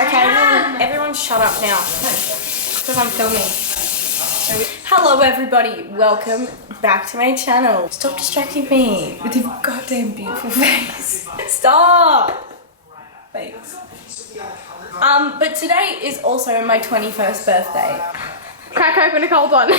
Okay, everyone shut up now. Because I'm filming. Hello everybody, welcome back to my channel. Stop distracting me with your goddamn beautiful face. Stop! Thanks. But today is also my 21st birthday. Crack open a cold one.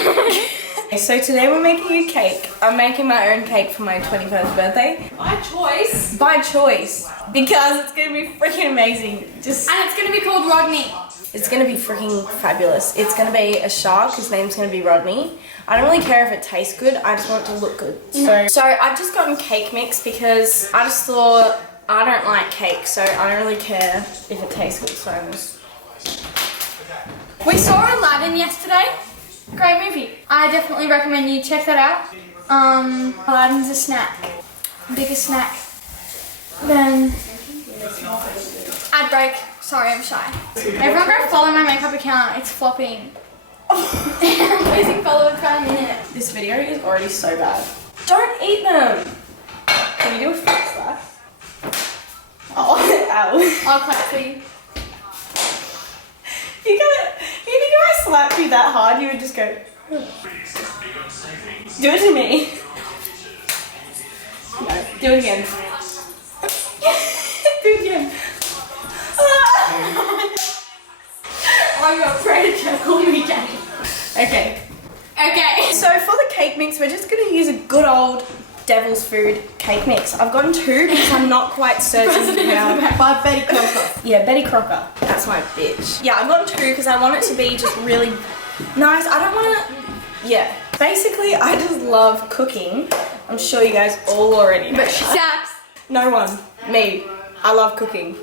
So today we're making a cake. I'm making my own cake for my 21st birthday. By choice. By choice. Because it's gonna be freaking amazing. And it's gonna be called Rodney. It's gonna be freaking fabulous. It's gonna be a shark. His name's gonna be Rodney. I don't really care if it tastes good. I just want it to look good. So I've just gotten cake mix because I just thought I don't like cake, so I don't really care if it tastes good. So I'm just... We saw Aladdin yesterday. Great movie. I definitely recommend you check that out. Aladdin's a snack. Bigger snack than ad break. Sorry, I'm shy. Everyone go follow my makeup account. It's flopping. I'm losing followers by a minute. This video is already so bad. Don't eat them. Can you do a fake slap? Oh, ow. I'll clap for you. You think if I slapped you that hard, you would just go... Do it to me. No, do it again. Do it again. I'm your predator, call me daddy. Okay. Okay. So for the cake mix, we're just going to use a good old devil's food cake mix. I've gotten two because I'm not quite certain how... By Betty Crocker. Yeah, Betty Crocker. That's my bitch. Yeah, I've gotten two because I want it to be just really nice. I don't want to... Yeah. Basically, I just love cooking. I'm sure you guys all already know. But she sucks. No one. Me. I love cooking.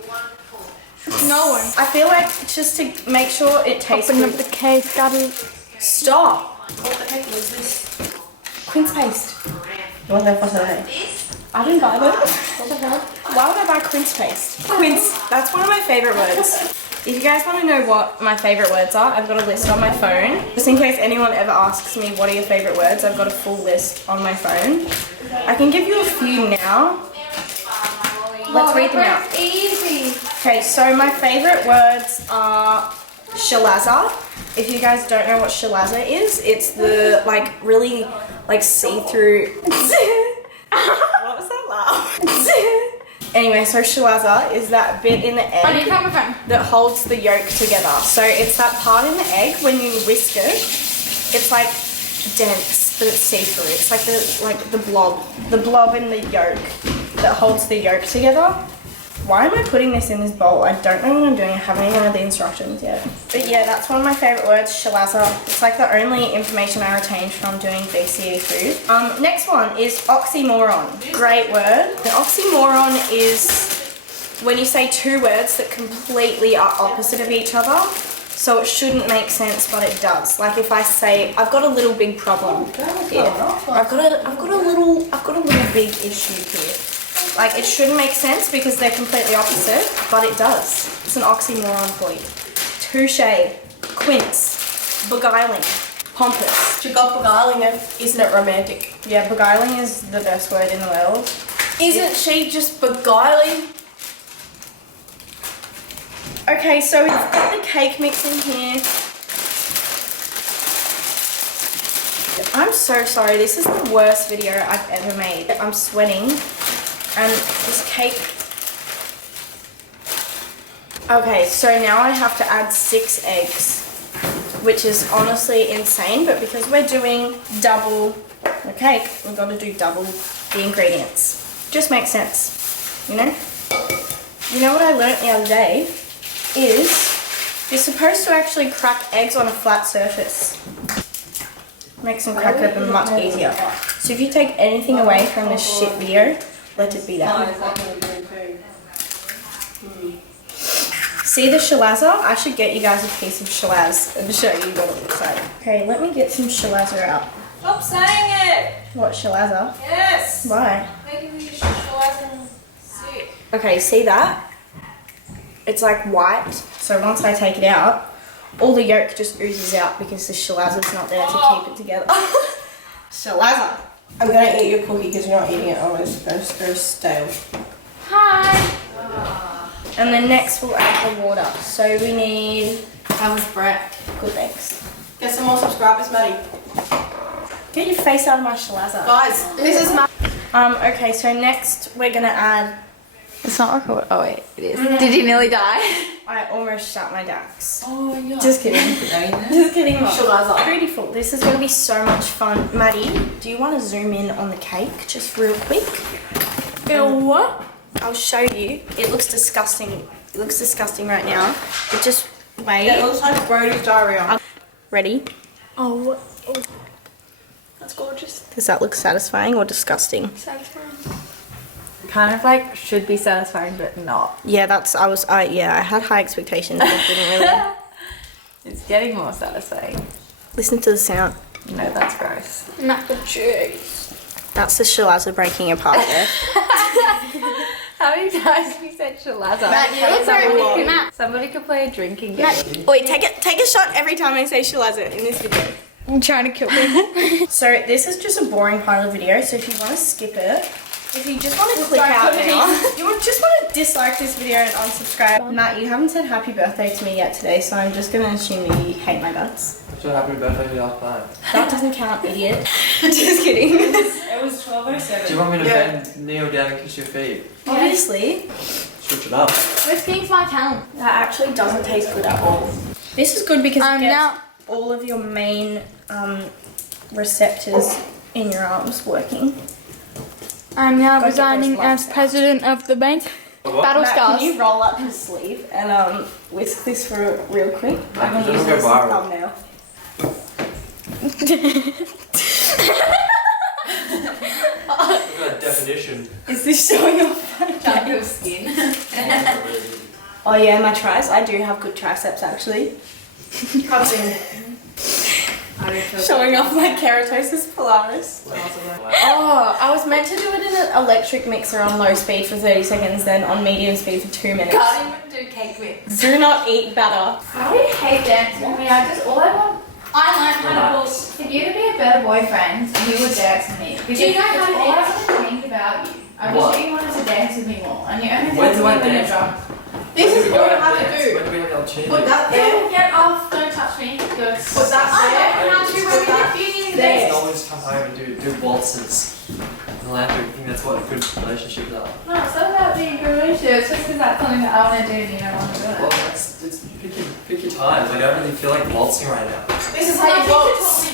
No one. I feel like just to make sure it tastes Open good. up the cake, Daddy. Stop. What the heck was this? Quince paste. What the fuck are they? I didn't buy them. What the hell? Why would I buy quince paste? Quince. That's one of my favourite words. If you guys want to know what my favourite words are, I've got a list on my phone. Just in case anyone ever asks me what are your favourite words, I've got a full list on my phone. I can give you a few now. Let's read them out. Easy. Okay, so my favourite words are shalaza. If you guys don't know what shalaza is, it's the like really like see-through. What was that laugh? Anyway, so shalaza is that bit in the egg that holds the yolk together. So it's that part in the egg when you whisk it. It's like dense, but it's see-through. It's like the blob in the yolk that holds the yolk together. Why am I putting this in this bowl? I don't know what I'm doing. I haven't even read the instructions yet. But yeah, that's one of my favourite words, shalaza. It's like the only information I retained from doing BCE food. Next one is oxymoron. Great word. An oxymoron is when you say two words that completely are opposite of each other. So it shouldn't make sense, but it does. Like if I say, I've got a little big problem here. I've got a little big issue here. Like, it shouldn't make sense because they're completely opposite, but it does. It's an oxymoron for you. Touche, quince, beguiling, pompous. She got beguiling, isn't it romantic? Yeah, beguiling is the best word in the world. Isn't she just beguiling? Okay, so we've got the cake mix in here. I'm so sorry, this is the worst video I've ever made. I'm sweating. And this cake... Okay, so now I have to add 6 eggs, which is honestly insane, but because we're doing double the cake, we've got to do double the ingredients. Just makes sense, you know? You know what I learnt the other day is you're supposed to actually crack eggs on a flat surface. Makes them crack open much easier. So if you take anything away from this shit video, let it be that. See the shalaza? I should get you guys a piece of shalaz and show you what it looks like. Okay, let me get some shalaza out. Stop saying it! What, shalaza? Yes! Why? Making me shalaza sick. Okay, see that? It's like white, so once I take it out, all the yolk just oozes out because the shalaza's not there to keep it together. Shalaza! I'm gonna eat your cookie because you're not eating it, otherwise it's gonna go stale. Hi! And then next we'll add the water. So we need... That was Brett. Good, thanks. Get some more subscribers, Maddie. Get your face out of my shalaza. Guys, this is my... Okay, so next we're gonna add... It's not recorded. Oh wait, it is. Did you nearly die? I almost shut my dax. Oh, yeah. Just kidding. Just kidding. Shalaza. Beautiful. This is gonna be so much fun. Maddie, do you want to zoom in on the cake just real quick? What? I'll show you. It looks disgusting. It looks disgusting right now. But just wait. It looks like Brody's diarrhea. Ready? Oh, That's gorgeous. Does that look satisfying or disgusting? satisfying. Kind of like should be satisfying, but not. Yeah, I had high expectations, but didn't really. It's getting more satisfying. Listen to the sound. No, that's gross. Mac and cheese. That's the shalaza breaking apart there. How many times have you said shalaza? Matt, you look very Somebody- Matt. Somebody could play a drinking game. Wait, take a shot every time I say shalaza in this video. I'm trying to kill me. So this is just a boring part of the video, so if you want to skip it, if you just want to click don't out put it now, just want to dislike this video and unsubscribe. Matt, you haven't said happy birthday to me yet today, so I'm just going to assume that you hate my guts. So happy birthday to you last night. That doesn't count, idiot. Just kidding. It was 12:07. Do you want me to kneel down and kiss your feet? Obviously, Switch it up. Whisking's my talent. that actually doesn't taste good at all. This is good because it gets Now all of your main receptors in your arms working. I'm now Go get resigning those as lumps out. president of the bank. What? Battle Matt, scars. can you roll up his sleeve and whisk this for real quick? I'm It gonna use doesn't go this as a viral. thumbnail. Look at that definition. Is this showing off? Chunk of skin. Oh yeah, my triceps. I do have good triceps actually. Showing off my keratosis pilaris. Oh, I was meant to do it in an electric mixer on low speed for 30 seconds, then on medium speed for 2 minutes. Can't even do cake mix. Do not eat batter. I hate dancing. I mean, I learned how to pull. For you to be a better boyfriend, you would dance with me. Because Do you know how to all I dance? want to change about you. I What? wish you wanted to dance with me more, and you only When dance do with I me when you're dance? drunk. This is all you have to When do. do we have the opportunity? Put that there. Get off! Don't touch me. You're Put that I there. don't know how to when we have beauty There. Always come home and do waltzes. And I think that's what good relationships are. No, it's not about being a good relationship. It's just because that's something that I want to do and you don't want to do Well, it. it's pick your times. I don't really feel like waltzing right now. This is how you waltz.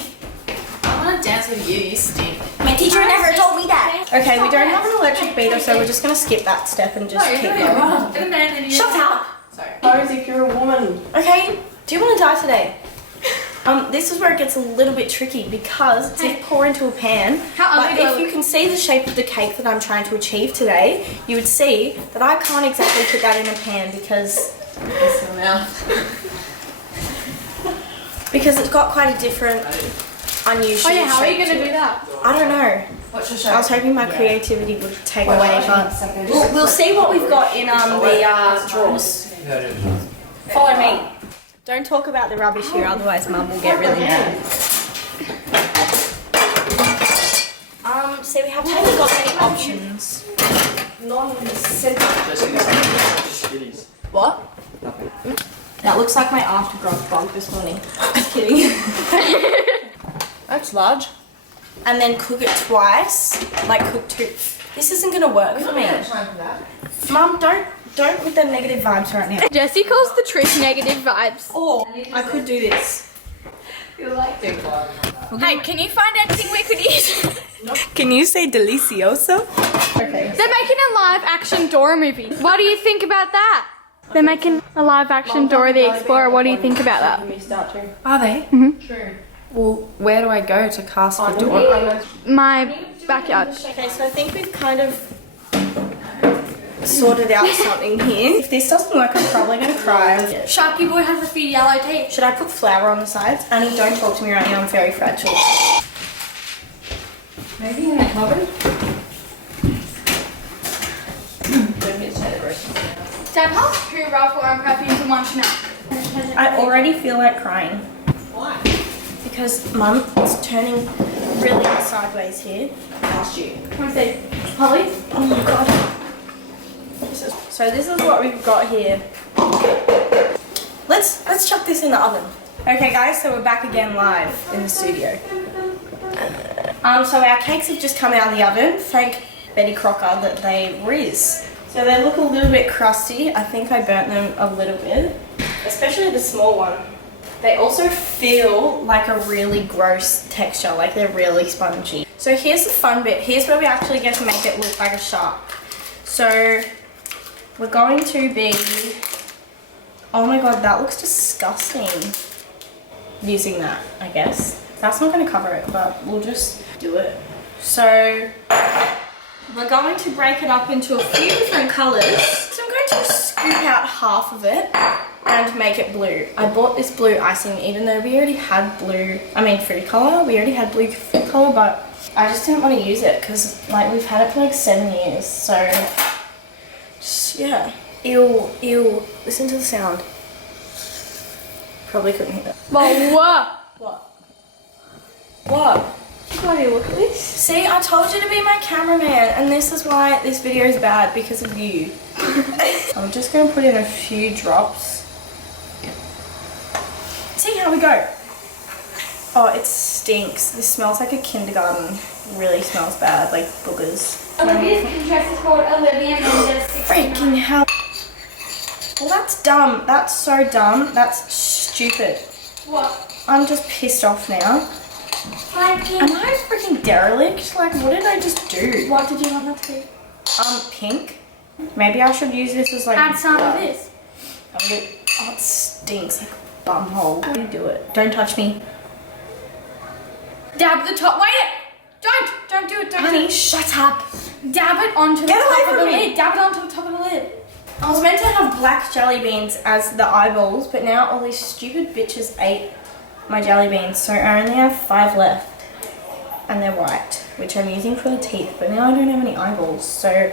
I want to dance with you. You stink. My teacher never told me that. Okay, we don't have an electric beater, so we're just gonna skip that step and just No, keep you're doing it going. wrong. Get a man and you. Shut up. Sorry. As if you're a woman. Okay, do you want to die today? This is where it gets a little bit tricky because it says pour into a pan. How But ugly do I if you look? can see the shape of the cake that I'm trying to achieve today, you would see that I can't exactly put that in a pan because it's got quite a different, unusual Oh yeah, how are you shape gonna to do it. that? I don't know. What's your I show? was hoping my creativity would take away, but we'll see what we've got in the drawers. Yeah, it is. Follow me. Don't talk about the rubbish here, otherwise Mum will get really mad. So we haven't got any options. Just kitties. What? Nothing. That looks like my aftergrowth bug this morning. Just kidding. That's large. And then cook it twice, like cook two. This isn't gonna work for me. Mum, don't with the negative vibes right now. Jessie calls the trick negative vibes. Or I could do this. You like to. Hey, can you find anything we could eat? Can you say delicioso? Okay. They're making a live action Dora movie. What do you think about that? They're making a live action Dora the Explorer. What do you think about that? Are they? Mhm. Well, where do I go to cast for Dora? My backyard. Okay, so I think we've kind of sorted out something here. If this doesn't work, I'm probably gonna cry. Sharky boy has a few yellow tape. Should I put flour on the sides? Annie, don't talk to me right now, I'm very fragile. Maybe in that cupboard? Dad, how's too rough or I'm prepping to munch now? I already feel like crying. Why? Because Mum is turning really sideways here. Past you. Can I say, Polly? Oh my god. This is So this is what we've got here. Let's chuck this in the oven. Okay guys, so we're back again live in the studio. So our cakes have just come out of the oven. Thank Betty Crocker that they whiz. So they look a little bit crusty. I think I burnt them a little bit, especially the small one. They also feel like a really gross texture, like they're really spongy. So here's the fun bit. Here's where we actually get to make it look like a shark. So we're going to be, oh my god, that looks disgusting. Using that, I guess. That's not going to cover it, but we'll just do it. So we're going to break it up into a few different colours. So I'm going to scoop out half of it and make it blue. I bought this blue icing even though we already had food colour. We already had blue food colour, but I just didn't want to use it because like we've had it for like 7 years. So just, yeah. Ew, ew. Listen to the sound. Probably couldn't hear it. Well, what? What? What? Bloody look at this. See, I told you to be my cameraman, and this is why this video is bad, because of you. I'm just going to put in a few drops. See how we go. Oh, it stinks. This smells like a kindergarten. Really smells bad, like boogers. Olivia's Pinterest is called Olivia Mendes. Freaking hell. Well, that's dumb. That's so dumb. That's stupid. What? I'm just pissed off now. Am I freaking derelict? Like, what did I just do? What did you want that to be? Pink. Maybe I should use this as like. Add some of this. Oh, it stinks like a bumhole. How do you do it? Don't touch me. Dab the top. Wait! Don't do it. Don't Honey, do it. shut up. Dab it onto the Get away top of from the me. lid. Dab it onto the top of the lid. I was meant to have black jelly beans as the eyeballs, but now all these stupid bitches ate my jelly beans, so I only have 5 left. And they're white, which I'm using for the teeth, but now I don't have any eyeballs, so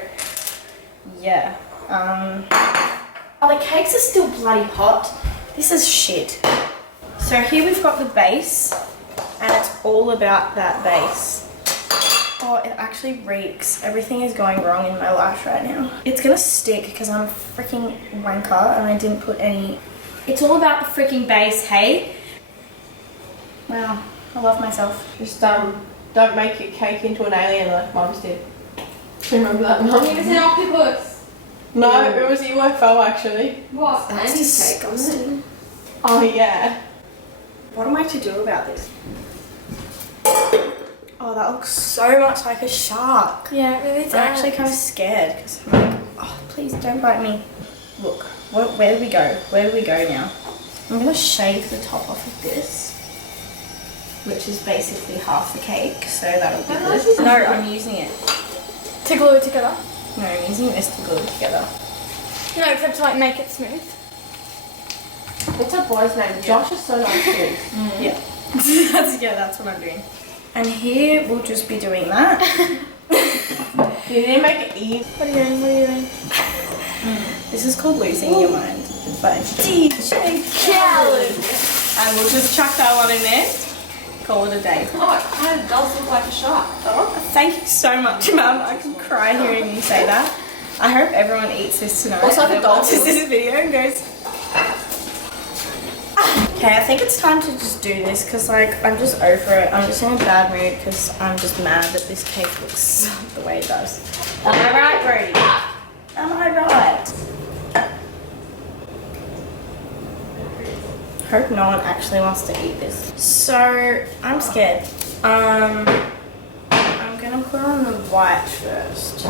yeah. Oh, the cakes are still bloody hot. This is shit. So here we've got the base, and it's all about that base. Oh, it actually reeks. Everything is going wrong in my life right now. It's gonna stick because I'm a freaking wanker and I didn't put any. It's all about the freaking base, hey? Wow, I love myself. Just don't make your cake into an alien like Mum's did. Remember that, Mum? It was an octopus. No, it was a UFO actually. What? That's disgusting. Oh yeah. What am I to do about this? Oh, that looks so much like a shark. Yeah, it really does. I'm actually kind of scared because I'm like, oh, please don't bite me. Look, where do we go? Where do we go now? I'm going to shave the top off of this, which is basically half the cake, so that'll be good. No, I'm using it. To glue it together. No, I'm using this to glue it together. No, except to like make it smooth. What's that boy's name? Josh is so nice too. Yeah. That's what I'm doing. And here we'll just be doing that. You need to make it even. What are you doing? This is called losing your mind. But DJ Khaled. And we'll just chuck that one in there. Call it a day. Oh, it kind of does look like a shark. Thank you so much, Mum. I can cry hearing you say that. I hope everyone eats this tonight. Also, and the then dog watches this video and goes. Okay, I think it's time to just do this because like I'm just over it. I'm just in a bad mood because I'm just mad that this cake looks the way it does. Am I right, Brody? Am I right? Hope no one actually wants to eat this. So I'm scared. I'm gonna put on the white first.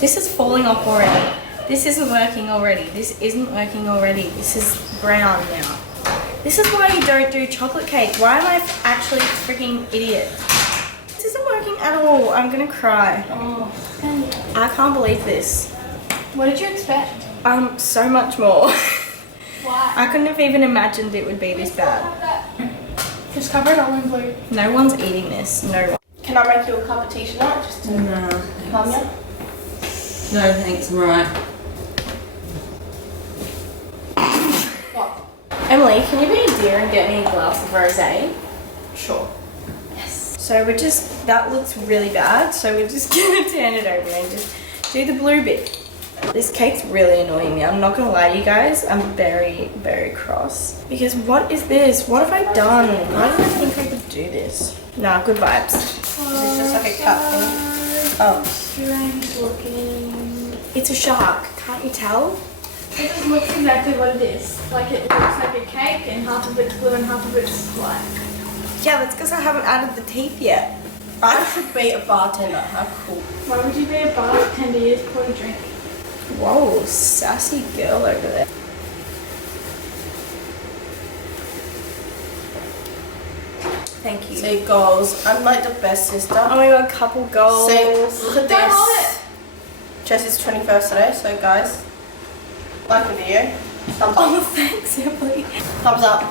This is falling off already. This isn't working already. This isn't working already. This is brown now. This is why you don't do chocolate cake. Why am I actually a freaking idiot? This isn't working at all. I'm gonna cry. Oh. I can't believe this. What did you expect? So much more. Why? I couldn't have even imagined it would be this bad. Just cover it all in blue. No one's eating this. No one. Can I make you a cup of tea tonight? Just to No. calm you? No, thanks, I'm alright. What? Emily, can you be a dear and get me a glass of rosé? Sure. Yes. So we're just that looks really bad, so we're just gonna turn it over and just do the blue bit. This cake's really annoying me. I'm not gonna lie to you guys. I'm very, very cross. Because what is this? What have I done? Why did I think I could do this? Nah, good vibes. It's just like a cut thing. Oh. Strange looking. It's a shark. Can't you tell? It just looks exactly what it is. Like it looks like a cake and half of it's blue and half of it's white. Yeah, that's because I haven't added the teeth yet. I should be a bartender. How cool. Why would you be a bartender? You just pour a drink. Whoa, sassy girl over there. Thank you. See, goals. I'm like the best sister. Oh, we got a couple goals. See, look at Don't hold this. it. Jessie's 21st today, so guys, like the video. Thumbs Oh, up. thanks, Emily. Thumbs up.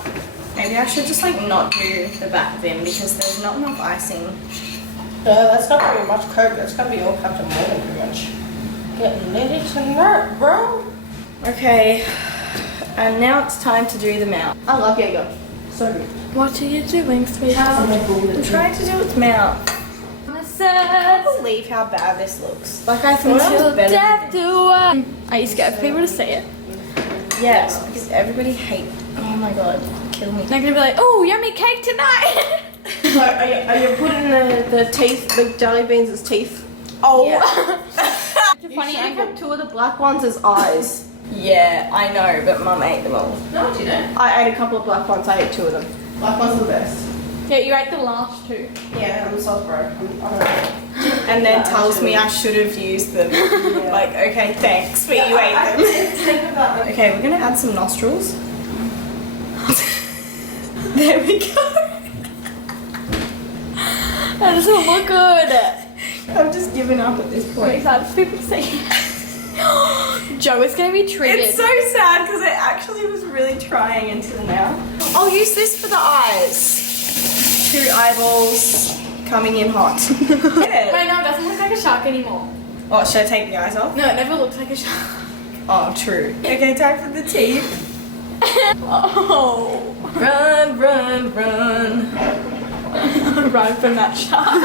Maybe I should just like not do the back of him because there's not enough icing. No, that's not gonna be much coke. That's gonna be all Captain Morgan pretty much. Get litty tonight, bro. Okay, and now it's time to do the mouth. I love Jaeger. So good. What are you doing, sweetheart? I'm trying to do its mouth. I I said, can't believe how bad this looks. Like I thought it was until better death than do us. Are you scared for people to see it? this. Yes, because everybody hates. Oh my god, kill me. They're gonna be like, oh, yummy cake tonight. So are you putting the teeth, the jelly beans as teeth? Oh. You Funny, should I have had 2 of the black ones as eyes. Yeah, I know, but Mum ate them all. No, I didn't. I ate a couple of black ones. I ate 2 of them. Black ones are the best. Yeah, you ate the last 2. Yeah, I'm so broke. I don't know. And then tells me I should have used them. Like, okay, thanks, but you ate them. Think about them. Okay, we're gonna add some nostrils. There we go. That doesn't look good. I'm just giving up at this I'm point. excited for people to see. Joe is gonna be triggered. It's so sad because I actually was really trying until now. I'll use this for the eyes. 2 eyeballs coming in hot. Wait, no, it doesn't look like a shark anymore. Oh, should I take the eyes off? No, it never looks like a shark. Oh, true. Okay, time for the teeth. Oh. Run, run, run. Run from that shark.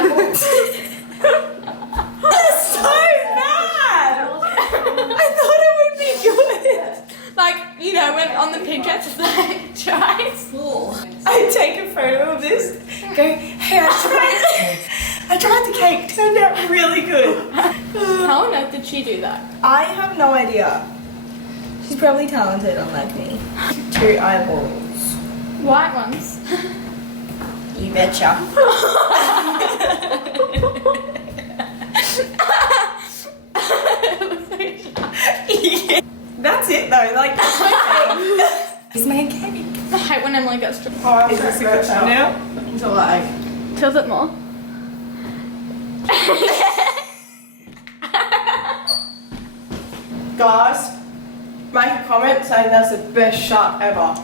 That's so bad! I thought it would be good. Like, you know, when on the Pinterest it's like, tries. I take a photo of this, go, hey, I tried the cake, turned out really good. How on earth did she do that? I have no idea. She's probably talented, unlike me. 2 eyeballs. White ones. You betcha. Yeah. That's it though, like, that's my cake. It's my cake. I hate when Emily gets Oh, I'm Is this a good thumbnail? Until like. Tilt it more. Guys, make a comment saying that's the best shark ever.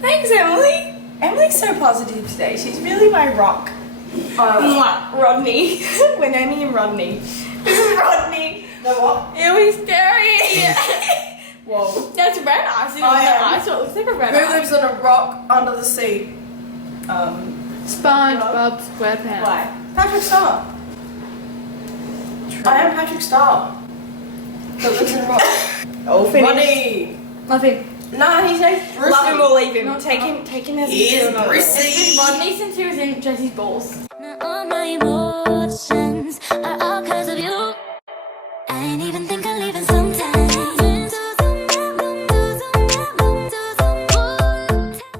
Thanks, Emily. Emily's so positive today. She's really my rock. Mwah, Rodney. We're naming him Rodney. This is Rodney. The what? Ew, he's scary. Whoa. That's red icing on I the am. eye, so it looks like a red Who eye. lives on a rock under the sea? SpongeBob SquarePants. Why? Patrick Star. I am Patrick Star. That lives in a rock. All finished. Rodney. Love him. Nah, he's named Brucey. Love him or leave him. No, Take him as He is he Brucey. It's been Rodney since he was in Jesse's balls. All my emotions are all 'cause of you. I ain't even think